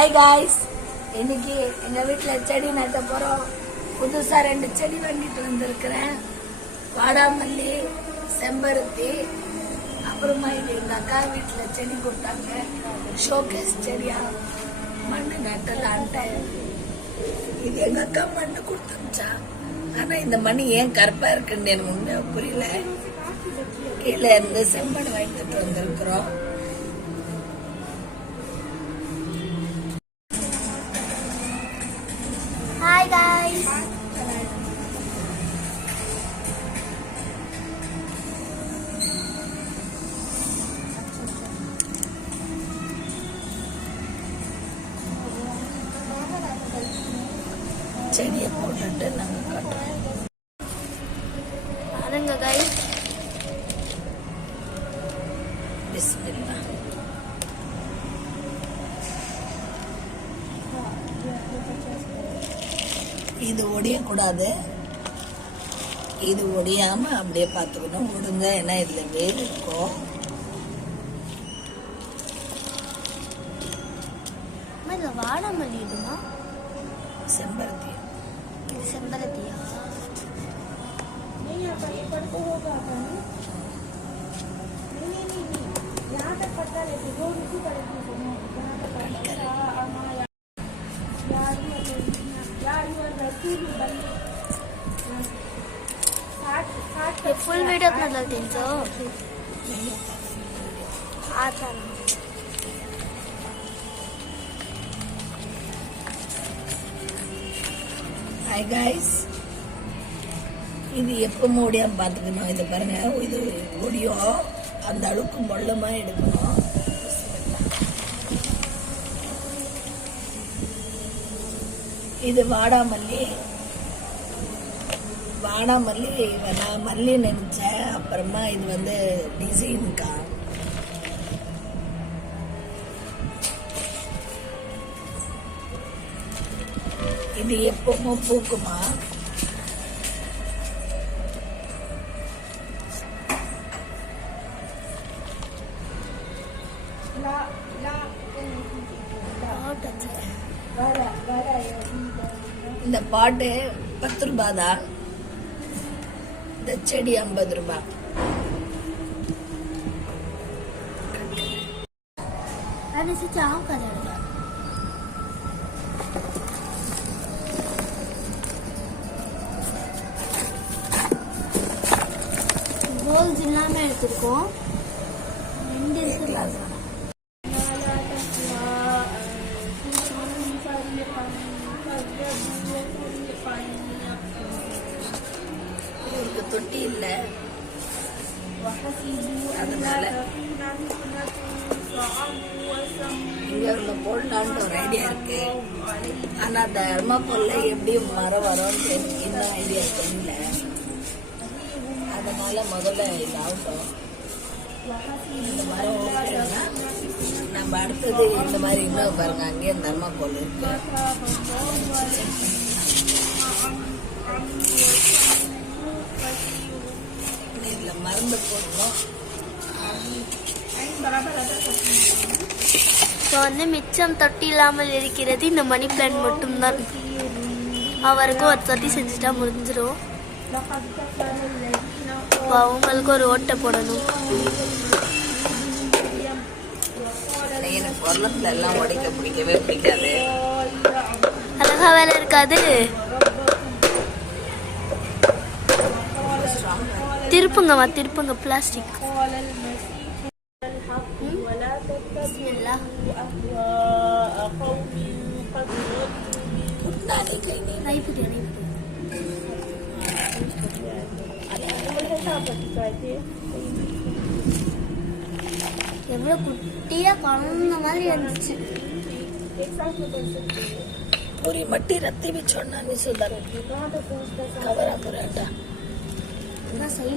Hi guys, இன்னைக்கு எங்கள் வீட்டில் செடி நட்ட போகிறோம். புதுசாக 2 செடி வாங்கிட்டு வந்திருக்கிறேன். வாடாமல்லி, செம்பருத்தி. அப்புறமா இது எங்கள் அக்கா வீட்டில் செடி கொடுத்தாங்க. ஷோகேஸ் செடியா மண்ணு நட்டலான்ட்டு. இது எங்கள் அக்கா மண்ணு கொடுத்துச்சா. ஆனால் இந்த மண் ஏன் கருப்பாக இருக்குன்னு எனக்கு உண்மையாக புரியல. கீழே இருந்து செம்படு வாங்கிட்டு வந்திருக்கிறோம். Hi guys. செடியை போட்டுட்டு நாங்கள் காட்டுறோம். பாருங்க guys. பிஸ்மில்லா. இது ஒடியக்கூடாது. இது ஒடியாம அப்படியே பார்த்துக்கணும். ஒடுங்க, ஏன்னா இதுல வேர் இருக்கும். இதுல வாடாமல்லி இடுமா? செம்பருத்தி. செம்பருத்தியா? फुल वीडियो मतलब 300 अच्छा. ஹாய் காய்ஸ், இது எப்போ முடியாம பார்த்துக்கணும். இதை பாருங்க, இது முடியும் அந்த அளவுக்கு மொள்ளமா எடுக்கணும். இது வாடாமல்லி. வாடாமல்லி நான் மல்லி நினைச்சேன். அப்புறமா இது வந்து டிசைன்கா. இது எப்பவும் பூக்குமா? இந்த பாட்டு 10 ரூபாய் தான். இந்த செடி 50 ரூபாய். अभी से चाव करेगा. गोल जिला में எடுத்துக்கோம். 2 கிளாஸ். தொட்டி இல்ல, அதனால இங்க உள்ள போடலான்னு ஒரு ஐடியா இருக்கு. ஆனா தர்மாபுரில எப்படி மரம் வரும்னு இன்னும் ஐடியா தெரியல. அதனால முதல்ல இதாகட்டும். இந்த மரம் ஓகேன்னா நம்ம அடுத்தது இந்த மாதிரி இன்னும் பாருங்க, அங்கேயே தர்மாபுரி இருக்கு. இதுல மருந்து போடணும். இப்போ வந்து மிச்சம் தொட்டி இல்லாமல் இருக்கிறது இந்த மணி பிளான்ட் மட்டும்தான். அவருக்கும் ஒரு தொட்டி செஞ்சுட்டா முடிஞ்சிடும். அவங்களுக்கு ஒரு ஓட்டை போடணும். எனக்கு பொருளத்துல எல்லாம் உடைக்க பிடிக்கவே பிடிக்காது. அழகா வேலை இருக்காது. திருப்புங்கம்மா, திருப்புங்க. பிளாஸ்டிக். எவ்வளவு குட்டியா கலந்த மாதிரி இருந்துச்சு. पूरी मट्टी रत्ती भी छोड़ना नहीं सुधर कवरा पुराटा सही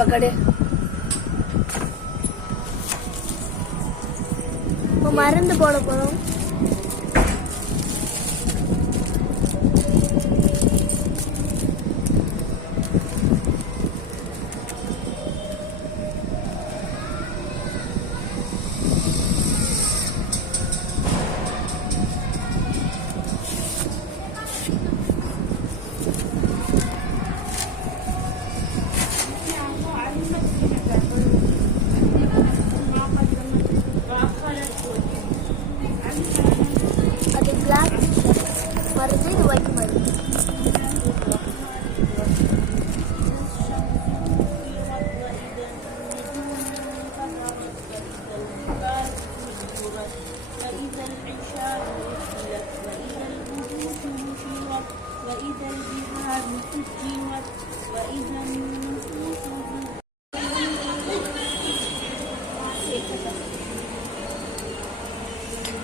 பக்கடு. மருந்து போட போறோம். அது பிளாக் மருந்து, இது ஒயிட் மருந்து.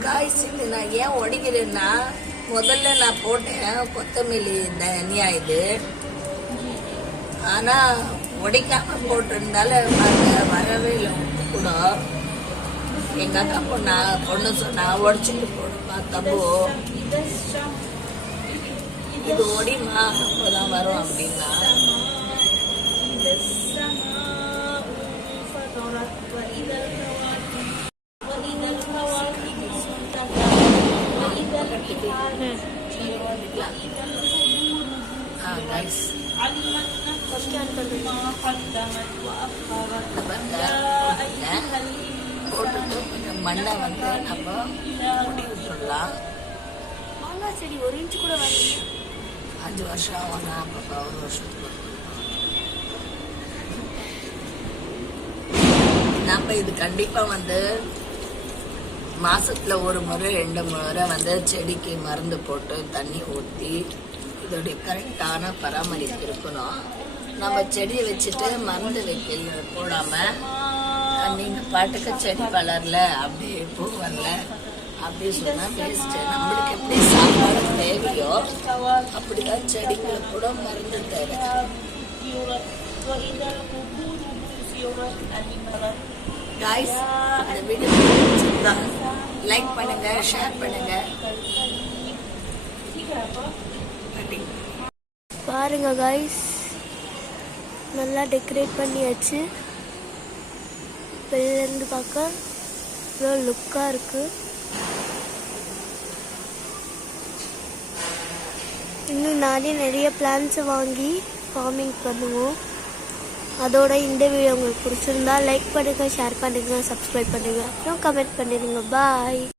காய்ஸ் இது நான் ஏன் உடைக்கிறேன்னா, முதல்ல நான் போட்டேன் கொத்தமல்லி தனியா இது. ஆனா உடைக்காம போட்டிருந்தால வரவே இல்லை கூட. எங்க அக்கா பொண்ணு சொன்னா உடைச்சிட்டு போடுமா தம்பு, இது ஒடிமா அப்பதான் வரும் அப்படின்னா. guys போட்டுட்டு கொஞ்சம் மண்ணை வந்து நம்ம முடி விட்டுடலாம். மாங்காய் செடி 1 இன்ச் கூட வரல. 5 வருஷம் ஆகும்னா அப்பப்போ 1 வருஷத்துக்கு நம்ம இது கண்டிப்பா வந்து மாசத்துல 1 முறை 2 முறை வந்து செடிக்கு மருந்து போட்டு தண்ணி ஊற்றி இதோடைய கரெக்டான பராமரிப்பு இருக்கணும். நம்ம செடியை வச்சுட்டு மருந்து வைக்க போடாம நீங்க பாட்டுக்கு செடி வளரல, அப்படியே பூ வரல அப்படி சொன்னா வேஸ்ட். நம்மளுக்கு எப்படி சாப்பாடு தேவையோ அப்படிதான் செடிங்களுக்கு கூட மருந்து தேவை. Guys, இந்த வீடியோ பிடிச்சிருந்தா லைக் பண்ணுங்க, ஷேர் பண்ணுங்க. பாருங்க காய்ஸ், நல்லா டெக்கரேட் பண்ணியாச்சு. வெளியிலேருந்து பார்க்க இவ்வளோ லுக்காக இருக்கு. இன்னும் நிறைய பிளான்ஸை வாங்கி ஃபார்மிங் பண்ணுவோம். அதோட இந்த வீடியோ உங்களுக்கு பிடிச்சிருந்தா லைக் பண்ணுங்க, ஷேர் பண்ணுங்க, சப்ஸ்கிரைப் பண்ணுங்க, அப்புறம் கமெண்ட் பண்ணிடுங்க. பாய்.